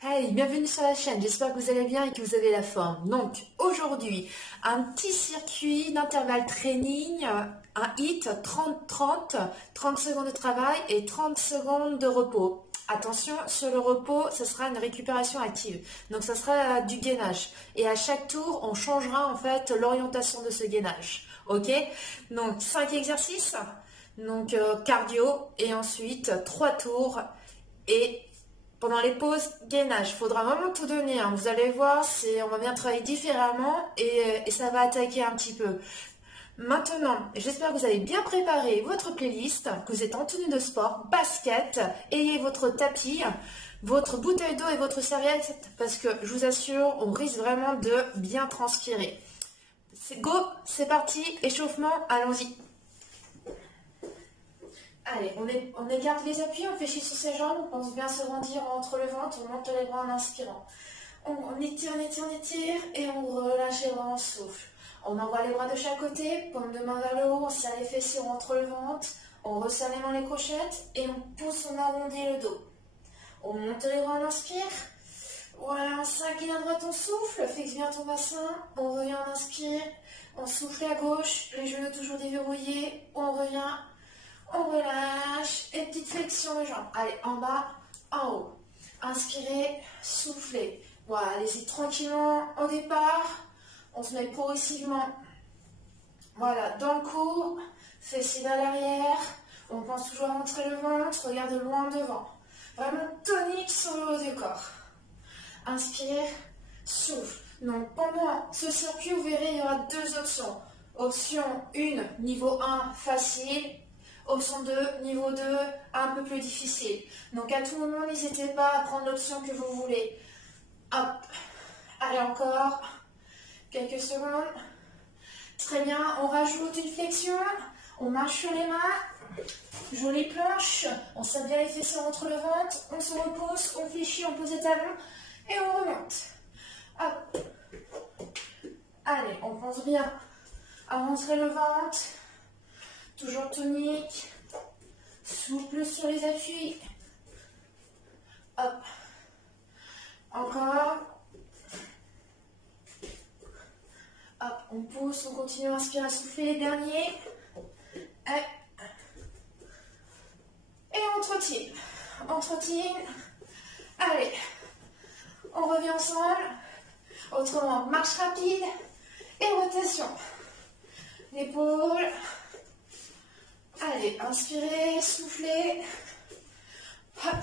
Hey, bienvenue sur la chaîne, j'espère que vous allez bien et que vous avez la forme. Donc, aujourd'hui, un petit circuit d'intervalle training, un HIIT 30-30, 30 secondes de travail et 30 secondes de repos. Attention, sur le repos, ce sera une récupération active. Donc, ça sera du gainage. Et à chaque tour, on changera en fait l'orientation de ce gainage. Ok? Donc, 5 exercices, donc cardio, et ensuite 3 tours et pendant les pauses, gainage. Il faudra vraiment tout donner, hein. Vous allez voir, on va bien travailler différemment et ça va attaquer un petit peu. Maintenant, j'espère que vous avez bien préparé votre playlist, que vous êtes en tenue de sport, basket, ayez votre tapis, votre bouteille d'eau et votre serviette, parce que je vous assure, on risque vraiment de bien transpirer. C'est go, c'est parti, échauffement, allons-y. Allez, on écarte les appuis, on fléchit sur ses jambes, on pense bien se rendir entre le ventre, on monte les bras en inspirant. On étire, on étire et on relâche les bras en souffle. On envoie les bras de chaque côté, paume de main vers le haut, on serre les fessiers, on rentre le ventre, on resserre les mains, les crochettes et on pousse, on arrondit le dos. On monte les bras, on inspire. Voilà, on s'incline à droite, on souffle, fixe bien ton bassin, on revient, on inspire, on souffle à gauche, les genoux toujours déverrouillés, on revient. On relâche et petite flexion de jambes. Allez, en bas, en haut. Inspirez, soufflez. Voilà, allez-y tranquillement au départ. On se met progressivement. Voilà, dans le cou, fessiers vers l'arrière. On pense toujours à rentrer le ventre, regarde loin devant. Vraiment tonique sur le haut du corps. Inspire, souffle. Donc pendant ce circuit, vous verrez, il y aura deux options. Option 1, niveau 1, facile. Option 2, niveau 2, un peu plus difficile. Donc à tout moment, n'hésitez pas à prendre l'option que vous voulez. Hop. Allez, encore quelques secondes. Très bien, on rajoute une flexion. On marche sur les mains. Jolie planche. On serre bien les fessiers entre le ventre. On se repose, on fléchit, on pose les talons. Et on remonte. Hop. Allez, on pense bien à rentrer le ventre. Toujours tonique, souple sur les appuis. Hop. Encore. Hop, on pousse, on continue à inspirer, à souffler les derniers. Et on trottine. On trottine. Allez, on revient ensemble. Autrement, marche rapide et rotation. L'épaule. Allez, inspirez, soufflez. Hop.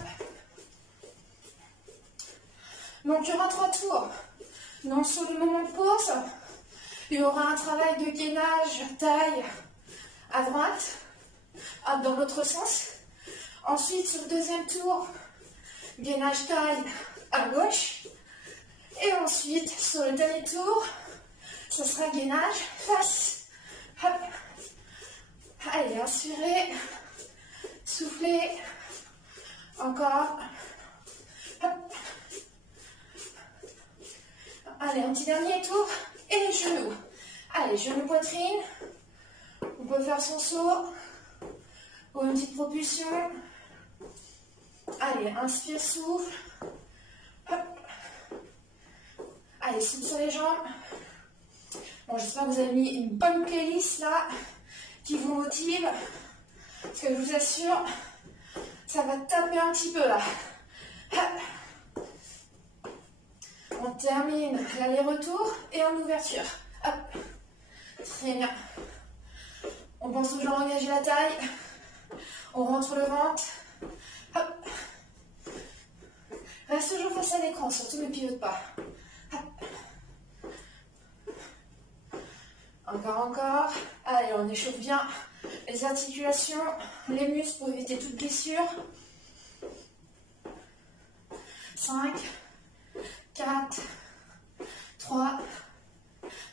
Donc, il y aura 3 tours. Donc, sur le moment de pause, il y aura un travail de gainage, taille à droite, hop, dans l'autre sens. Ensuite, sur le deuxième tour, gainage taille à gauche. Et ensuite, sur le dernier tour, ce sera gainage face. Hop. Allez, inspirez, soufflez, encore, hop. Allez, un petit dernier tour, et les genoux. Allez, genoux, poitrine, on peut faire son saut, ou une petite propulsion. Allez, inspire, souffle, hop. Allez, souffle sur les jambes. Bon, j'espère que vous avez mis une bonne playlist là, qui vous motive, parce que je vous assure, ça va taper un petit peu là. On termine l'aller-retour et en ouverture. Hop. Très bien. On pense toujours à engager la taille. On rentre le ventre. Hop. Reste toujours face à l'écran, surtout ne pivote pas. Hop. Encore. Allez, on échauffe bien les articulations, les muscles pour éviter toute blessure. 5, 4, 3,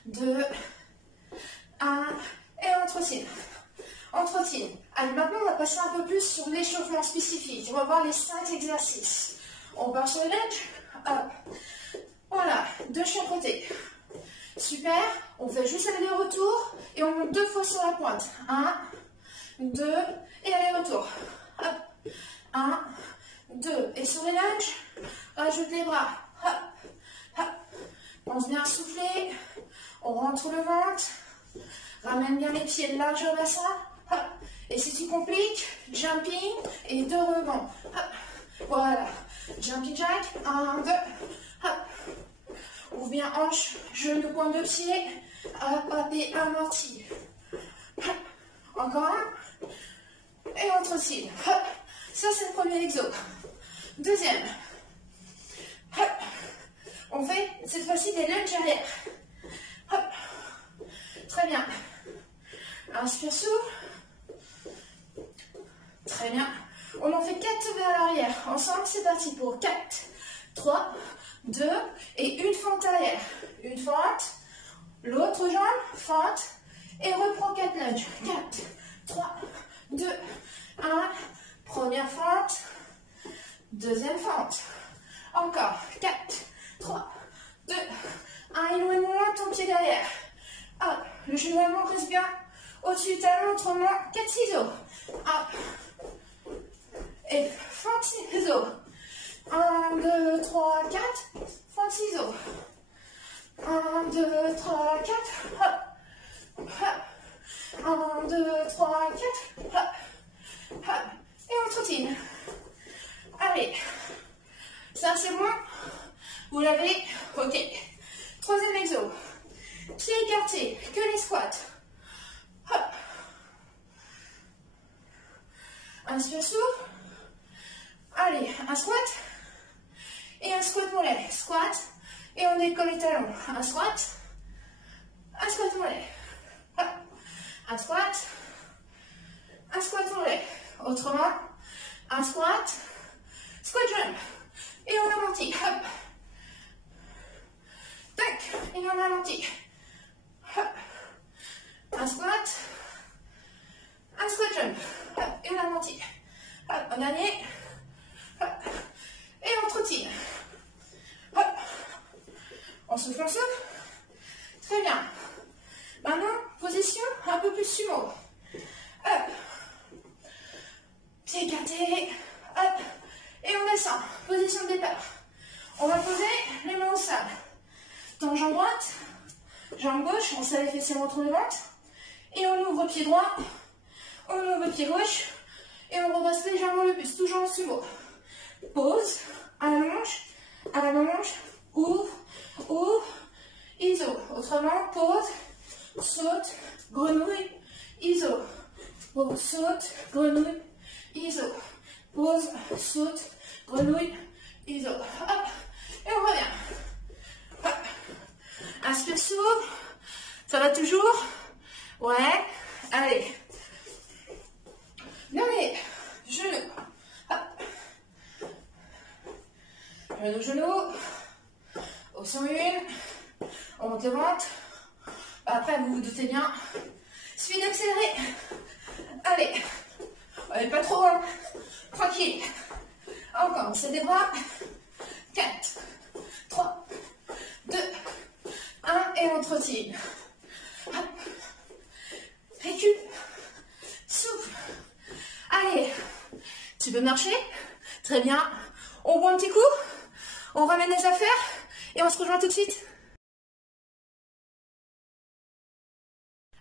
2, 1, et on trottine. On trottine. Allez, maintenant on va passer un peu plus sur l'échauffement spécifique. On va voir les 5 exercices. On part sur le ledge. Hop. Voilà, de chaque côté. Super, on fait juste aller-retour et on monte 2 fois sur la pointe. 1, 2 et aller-retour. 1, 2. Et sur les lunges, Ajoute les bras. Hop, hop. Pense bien à souffler. On rentre le ventre. Ramène bien les pieds large au bassin. Hop. Et si tu compliques, jumping et 2 rebonds. Hop. Voilà. Jumping jack. 1, 2. Hop. Ouvre bien hanche, genou, pointe de pied. Hop, et amorti. Hop. Encore un. Et entre cils. Hop. Ça, c'est le premier exo. Deuxième. Hop. On fait cette fois-ci des lunges arrière. Hop. Très bien. Inspire, souffle. Très bien. On en fait 4 vers l'arrière. Ensemble, c'est parti pour 4, 3, 2 et une fente arrière. Une fente. L'autre jambe, fente. Et reprends 4 lunges. 4, 3, 2, 1. Première fente. Deuxième fente. Encore. 4, 3, 2, 1. Éloigne-moi ton pied derrière. Hop. Le genou avant reste bien au-dessus du talon. Autrement, 4 ciseaux. Hop. Et fente ciseaux. 1, 2, 3, 4. Fente ciseaux. 1, 2, 3, 4. Hop. Hop. 1, 2, 3, 4. Hop. Hop. Et on trottine. Allez. Ça, c'est bon. Vous l'avez. Ok. Troisième exo. Pieds écartés. Que les squats. Hop. Inspire, souffle. Allez, un squat. Et un squat mollet. Squat. Et on décolle les talons. Un squat. Un squat mollet. Hop. Un squat. Un squat mollet. Autrement, un squat. Squat jump. Et on amortit. Hop. Tac. Et on amortit. Hop. Un squat. Un squat jump. Hop. Et on amortit. Hop. Un dernier. Hop. Et on trottine. Hop. On souffle, on souffle. Très bien. Maintenant, position un peu plus sumo. Hop. Pieds écartés. Hop. Et on descend. Position de départ. On va poser les mains au sol. Tends jambe droite. Jambe gauche. On serre les fessiers entre le ventre. Et on ouvre pied droit. On ouvre pied gauche. Et on repasse légèrement le buste. Toujours en sumo. Pause. À la manche. Ouvre. Ouvre. Iso. Autrement, pause. Saute. Grenouille. Iso. Pause. Saute. Grenouille. Iso. Pause. Saute. Grenouille. Iso. Hop. Et on revient. Hop. Inspire, souffle. Ça va toujours? Ouais. Allez. Dernier. Genou. Hop. Genou. Au son une. On monte le ventre. Après, vous vous doutez bien. Il suffit d'accélérer. Allez. On n'est pas trop loin. Tranquille. Encore. On serre des bras. 4, 3, 2, 1. Et on trottine. Hop. Récup. Souffle. Allez. Tu peux marcher? Très bien. On boit un petit coup. On ramène les affaires. Et on se rejoint tout de suite.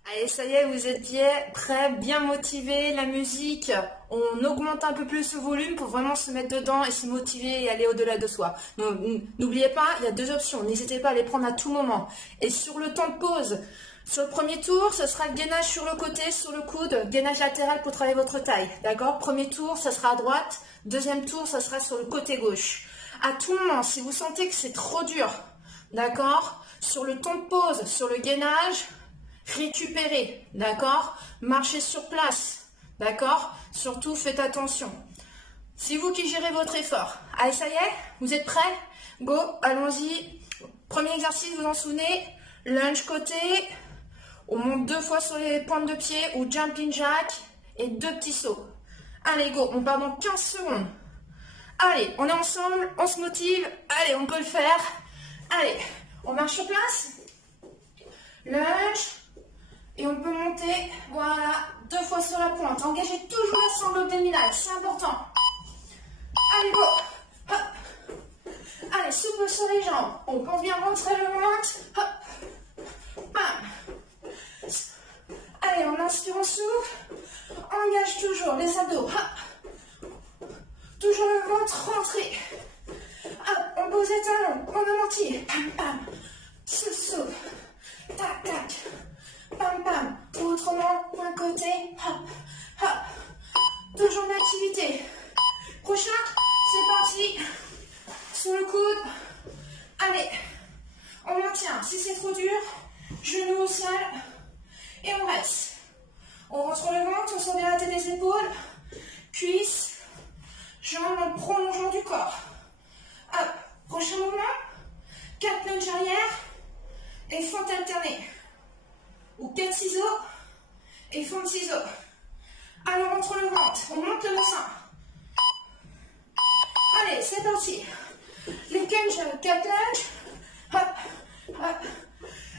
Allez, ça y est, vous êtes prêts, bien motivés. La musique, on augmente un peu plus le volume pour vraiment se mettre dedans et se motiver et aller au-delà de soi. N'oubliez pas, il y a 2 options. N'hésitez pas à les prendre à tout moment. Et sur le temps de pause, sur le premier tour, ce sera le gainage sur le côté, sur le coude, gainage latéral pour travailler votre taille. D'accord? Premier tour, ça sera à droite. Deuxième tour, ça sera sur le côté gauche. À tout moment, si vous sentez que c'est trop dur, d'accord? Sur le temps de pause, sur le gainage, récupérez, d'accord? Marchez sur place, d'accord? Surtout, faites attention. C'est vous qui gérez votre effort. Allez, ça y est? Vous êtes prêts? Go, allons-y. Premier exercice, vous en souvenez? Lunge côté. On monte 2 fois sur les pointes de pied ou jumping jack et 2 petits sauts. Allez, go, on part dans 15 secondes. Allez, on est ensemble, on se motive. Allez, on peut le faire. Allez, on marche sur place. Lunge. Et on peut monter, voilà, 2 fois sur la pointe. Engagez toujours le sangle abdominal, c'est important. Allez, go. Hop. Allez, souple sur les jambes. On pense bien rentrer le ventre. Hop. Bam. Allez, on inspire, on souffle. Engage toujours les abdos. Hop. Toujours le ventre rentré. Hop, on pose les talons. On amortit. Pam, pam. Souffle. Tac, tac. Pam, pam. Autrement, d'un côté. Hop, hop. Toujours une activité. Prochain, c'est parti. Sur le coude. Allez. On maintient. Si c'est trop dur, genoux au sol. Et on reste. On rentre le ventre, on sort bien la tête des épaules. Cuisses. Jambes en prolongeant du corps. Hop. Prochain mouvement. 4 lunges arrière. Et fente alternée. Ou 4 ciseaux. Et fente ciseaux. Allez, on rentre le ventre. On monte le bassin. Allez, c'est parti. Les lunges, 4 lunges. Hop, hop.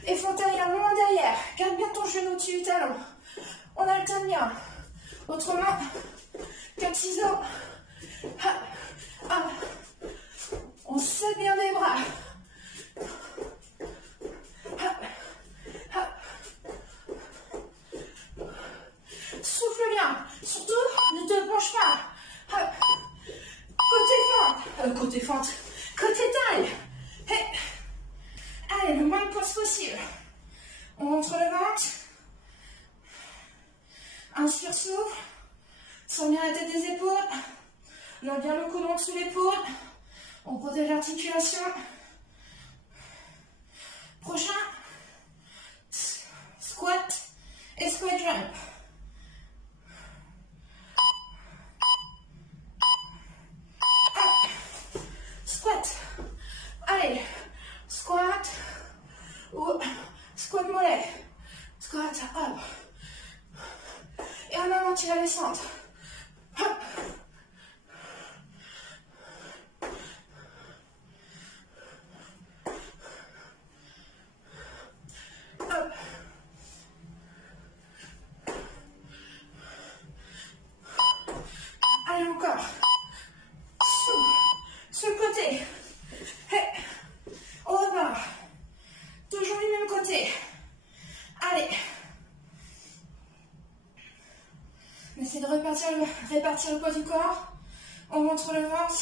Et fente arrière, loin derrière. Garde bien ton genou au-dessus du talon. On alterne bien. Autrement, 4 ciseaux. Hop, hop. On serre bien les bras. Hop, hop. Souffle bien. Surtout, ne te penche pas. Hop. Côté fente. Côté taille. Hey. Allez, le moins de pause possible. On rentre le ventre. Inspire, souffle. Sens bien la tête des épaules. On a bien le coude en dessous l'épaule. On protège l'articulation. Prochain. Squat et squat jump. Squat. Allez. Squat. Ou squat mollet. Squat. Hop. Et on amortit la descente. Hop. Hop. Allez, encore. Sur le côté. Hey. Au revoir. Toujours du même côté. Allez. On essaie de répartir le poids du corps. On montre le ventre.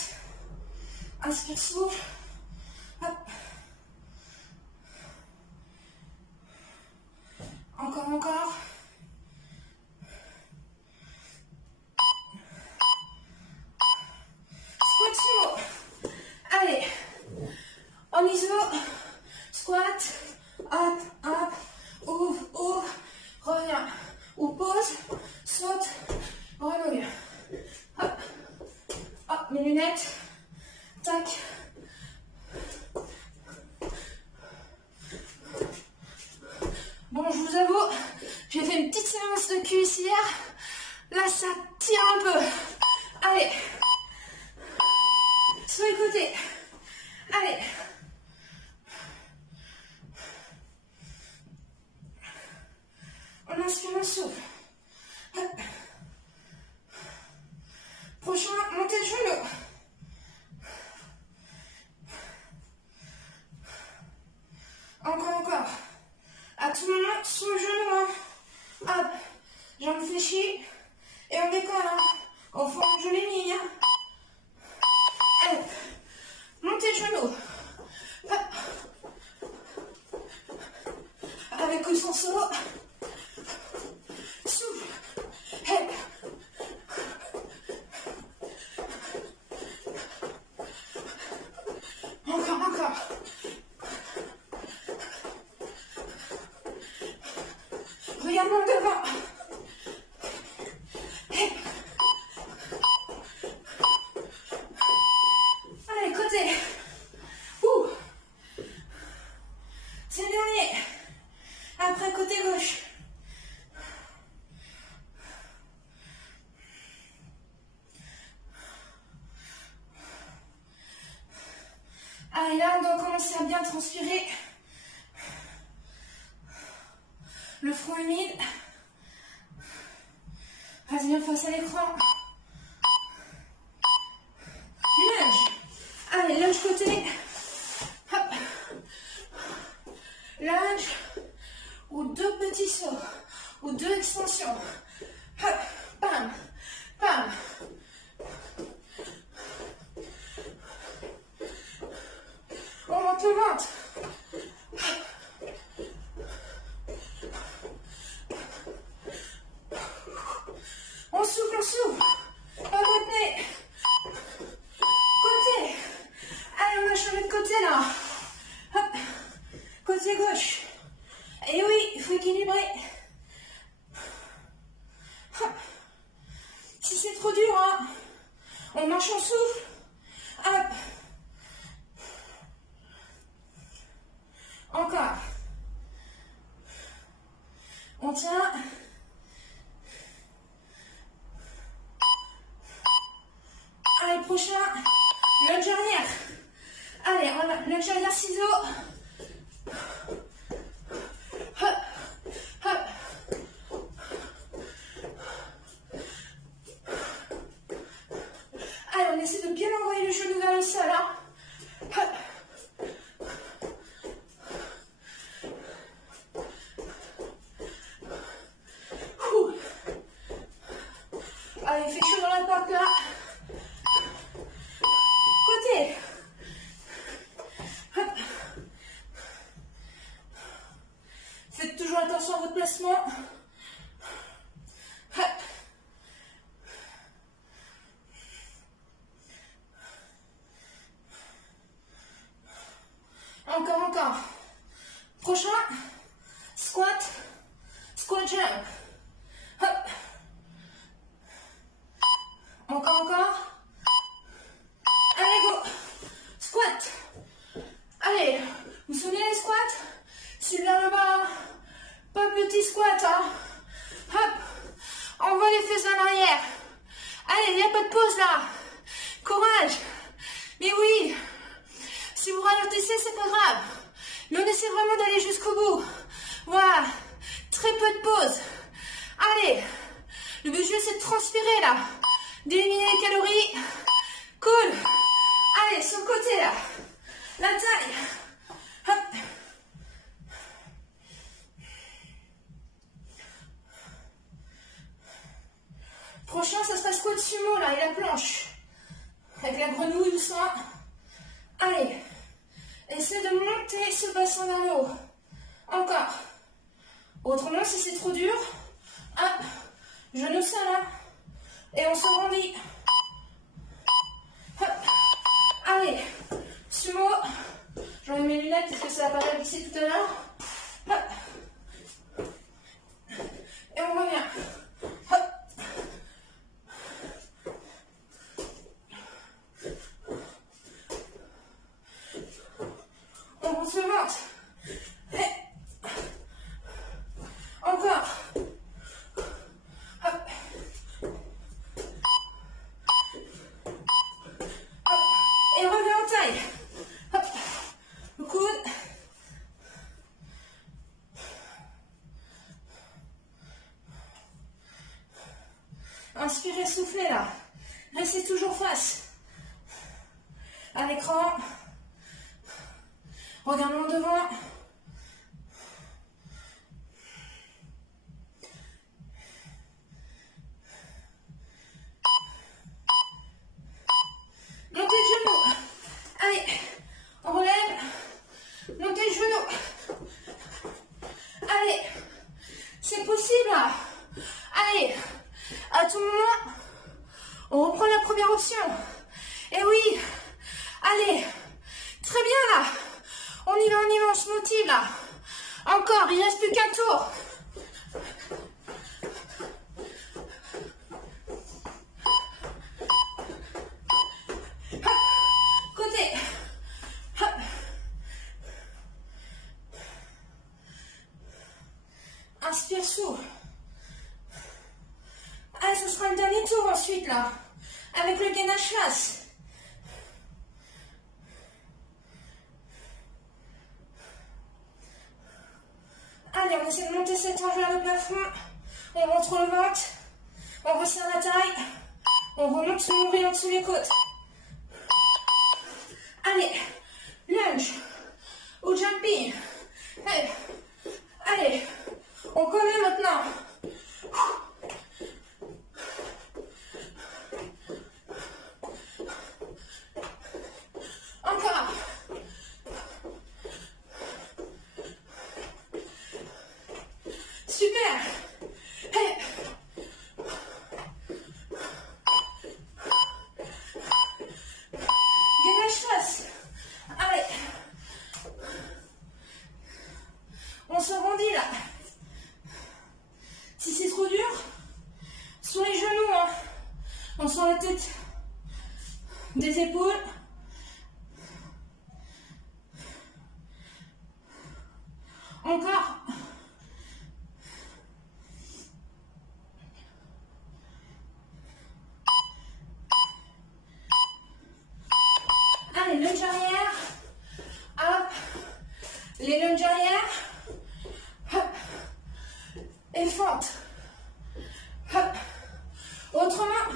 Inspire, souffle. Hop. Encore. Squat sumo. Allez. En iso. Squat. Hop, hop. Ouvre. Reviens. Ou pause. Saute. Renouille. Hop. Hop, mes lunettes. Tac. Bon, je vous avoue, j'ai fait une petite séance de cuisses hier. Là, ça tire un peu. Allez. Sur les côtés. Allez. On inspire, on souffle. Hop. Prochain, montez le genou. Encore. À tout moment, sur le genou. Hop. Jambes fléchies. Et on décolle. Au fond, je les ligne. Hop. Montez le genou. Hop. Avec ou sans solo. Souffle. Hop. Encore. Regarde-moi devant. Allez, côté. C'est le dernier. Après, côté gauche. Allez, là, on doit commencer à bien transpirer. Le front humide. Reste bien face à l'écran. Lunge. Allez, lunge côté. lunge, ou 2 petits sauts, ou 2 extensions. Hop, bam, bam. On monte le ventre. On souffle, on souffle. On retenez. Côté. Allez, on va changer de côté là. Hop. Côté gauche. Et oui, il faut équilibrer. Hop. Si c'est trop dur, hein, on marche, on souffle. Hop. Encore. On tient. Allez, prochain. Lunge arrière. Allez, on va lunge arrière ciseaux. Hop, hop. Allez, on essaie de bien envoyer le genou vers le sol. Hein. Hop. Allez, il fait chaud dans la porte là. Côté. Hop. Faites toujours attention à votre placement. Hop. Encore, encore. Prochain. Squat. Squat jump. Hop. Encore, encore. Allez, go. Squat. Allez, vous vous souvenez les squats? C'est vers le bas. Pas petit squat, hein. Hop. Envoie les fesses en arrière. Allez, il n'y a pas de pause là. Courage. Mais oui. Si vous ralentissez, c'est pas grave. Mais on essaie vraiment d'aller jusqu'au bout. Voilà. Très peu de pause. Allez. Le but c'est de transpirer là. D'éliminer les calories. Cool. Allez, sur le côté là. La taille. Hop. Prochain, ça sera squat sumo là, et la planche. Avec la grenouille ou ça. Allez. Essaie de monter ce bassin vers le haut. Encore. Autrement, si c'est trop dur, hop, genou ça là. Et on s'arrondit. Hop. Allez. Sumo. J'enlève mes lunettes parce que ça va pas glisser tout à l'heure. Hop. Et on revient. Hop. On monte le ventre. Et encore. Hop. Hop. Et on revient en taille. Hop. Le coude. Inspirez, soufflez là. Restez toujours face à l'écran. Regardons devant. Montez le genou. Allez, on relève. Montez le genou. Allez, c'est possible. Allez, à tout moment, on reprend la première option. Et oui, allez, très bien là. On y va, on se motive là. Encore, il ne reste plus qu'un tour. Hop. Côté. Hop. Inspire, souffle. Allez, ce sera le dernier tour ensuite là. Avec le gainage face. Allez, on essaie de monter cette hanche vers le plafond. On rentre le ventre. On resserre la taille. On remonte son nombril en dessous les côtes. Allez, lunge ou jumping. Allez, allez, on connaît maintenant. Encore. Super. Allez. Gainage face. Allez. On se rendit là. Si c'est trop dur, sur les genoux, hein. On sent la tête des épaules. Encore. Allez, lunge arrière. Hop. Les lunges arrière. Hop. Et fente. Hop. Autrement,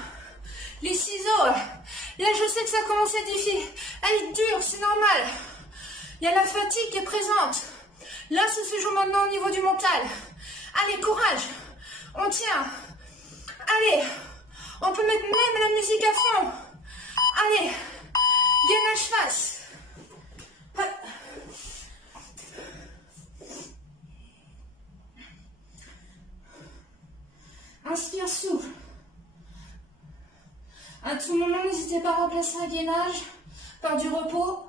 les ciseaux. Là, je sais que ça commence à être difficile. Elle est dure, c'est normal. Il y a la fatigue qui est présente. Là, ça se joue maintenant au niveau du mental. Allez, courage. On tient. Allez. On peut mettre même la musique à fond. Allez. Gainage face. Hop. Inspire, souffle. À tout moment, n'hésitez pas à remplacer un gainage par du repos.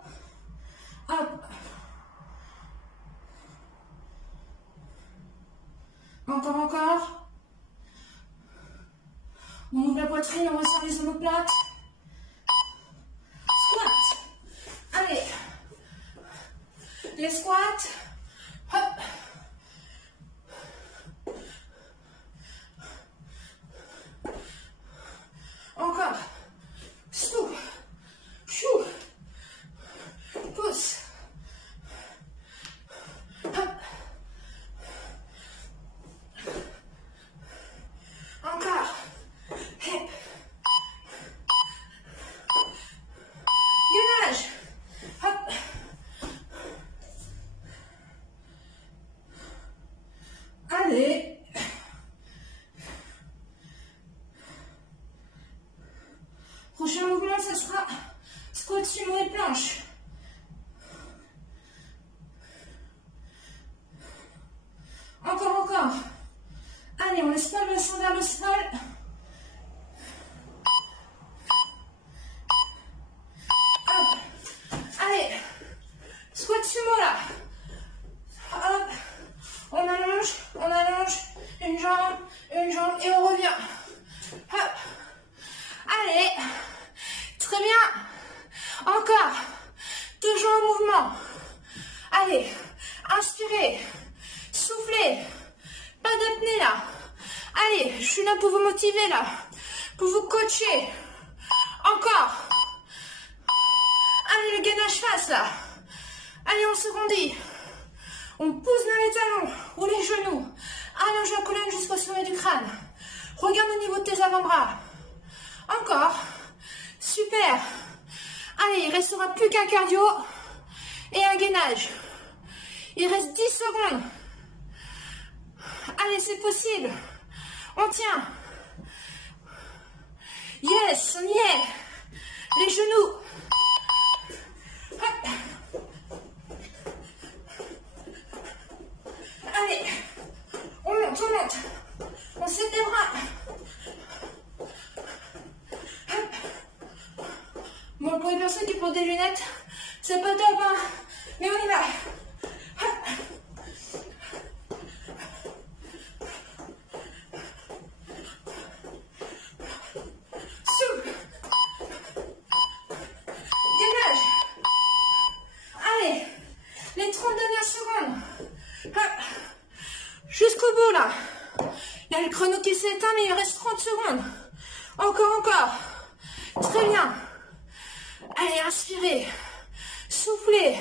Hop. Encore. On ouvre la poitrine, on ressort les omoplates. Squat. Allez. Les squats. Hop. Encore. Stou. Chou. Pousse. Hop. Encore. Hip. Gainage. Hop. Allez. Prochain mouvement, ce sera squat sumo et planche. Encore. Allez, on laisse pas le bassin vers le sol. Hop. Allez. Squat sumo là. Hop. On allonge. Une jambe et on revient. Hop. Allez. Très bien. Encore. Toujours en mouvement. Allez. Inspirez. Soufflez. Pas d'apnée là. Allez, je suis là pour vous motiver là. Pour vous coacher. Encore. Allez, le gainage face là. Allez, on se rendit. On pousse dans les talons ou les genoux. Allonge la colonne jusqu'au sommet du crâne. Regarde au niveau de tes avant-bras. Encore. Super. Allez, il ne restera plus qu'un cardio et un gainage. Il reste 10 secondes. Allez, c'est possible. On tient. Yes, on y est. Les genoux. Hop. Allez. On monte. On serre les bras. Hop. Bon, pour les personnes qui portent des lunettes, c'est pas top, hein. Mais on y va. Hop. Jusqu'au bout là. Il y a le chrono qui s'éteint, mais il reste 30 secondes. Encore. Très bien. Allez, inspirez. Soufflez.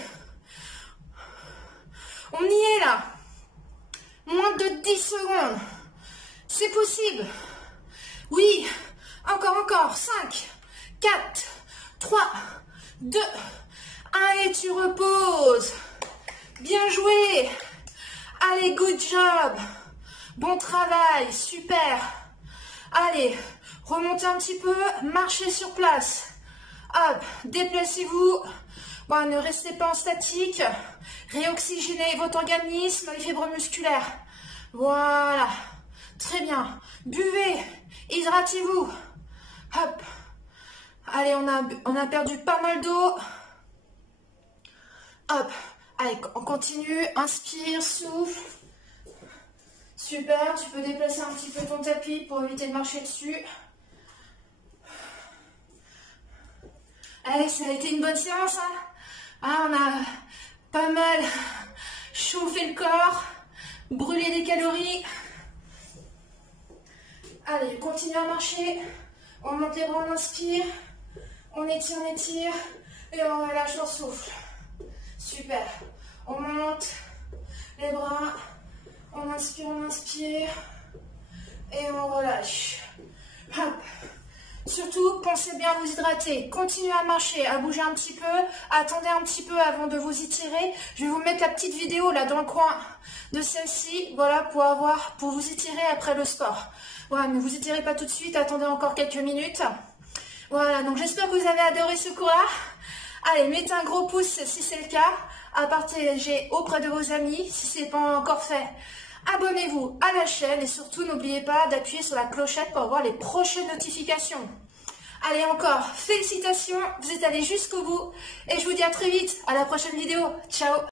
On y est là. Moins de 10 secondes. C'est possible. Oui. Encore. 5, 4, 3, 2, 1 et tu reposes. Bien joué. Allez, good job. Bon travail, super. Allez, remontez un petit peu, marchez sur place. Hop, déplacez-vous. Bon, ne restez pas en statique. Réoxygénez votre organisme, les fibres musculaires. Voilà. Très bien. Buvez, hydratez-vous. Hop. Allez, on a perdu pas mal d'eau. Hop. Allez, on continue. Inspire, souffle. Super, tu peux déplacer un petit peu ton tapis pour éviter de marcher dessus. Allez, ça a été une bonne séance, hein? Ah, on a pas mal chauffé le corps, brûlé des calories. Allez, continue à marcher. On monte les bras, on inspire. On étire, et on relâche, on souffle. Super. On monte les bras, on inspire, et on relâche. Hop. Surtout, pensez bien à vous hydrater. Continuez à marcher, à bouger un petit peu. Attendez un petit peu avant de vous étirer. Je vais vous mettre la petite vidéo là dans le coin de celle-ci. Voilà, pour vous étirer après le sport. Voilà, ne vous étirez pas tout de suite. Attendez encore quelques minutes. Voilà, donc j'espère que vous avez adoré ce cours-là. Allez, mettez un gros pouce si c'est le cas. À partager auprès de vos amis si ce n'est pas encore fait. Abonnez-vous à la chaîne et surtout n'oubliez pas d'appuyer sur la clochette pour avoir les prochaines notifications. Allez encore, félicitations, vous êtes allés jusqu'au bout et je vous dis à très vite, à la prochaine vidéo. Ciao!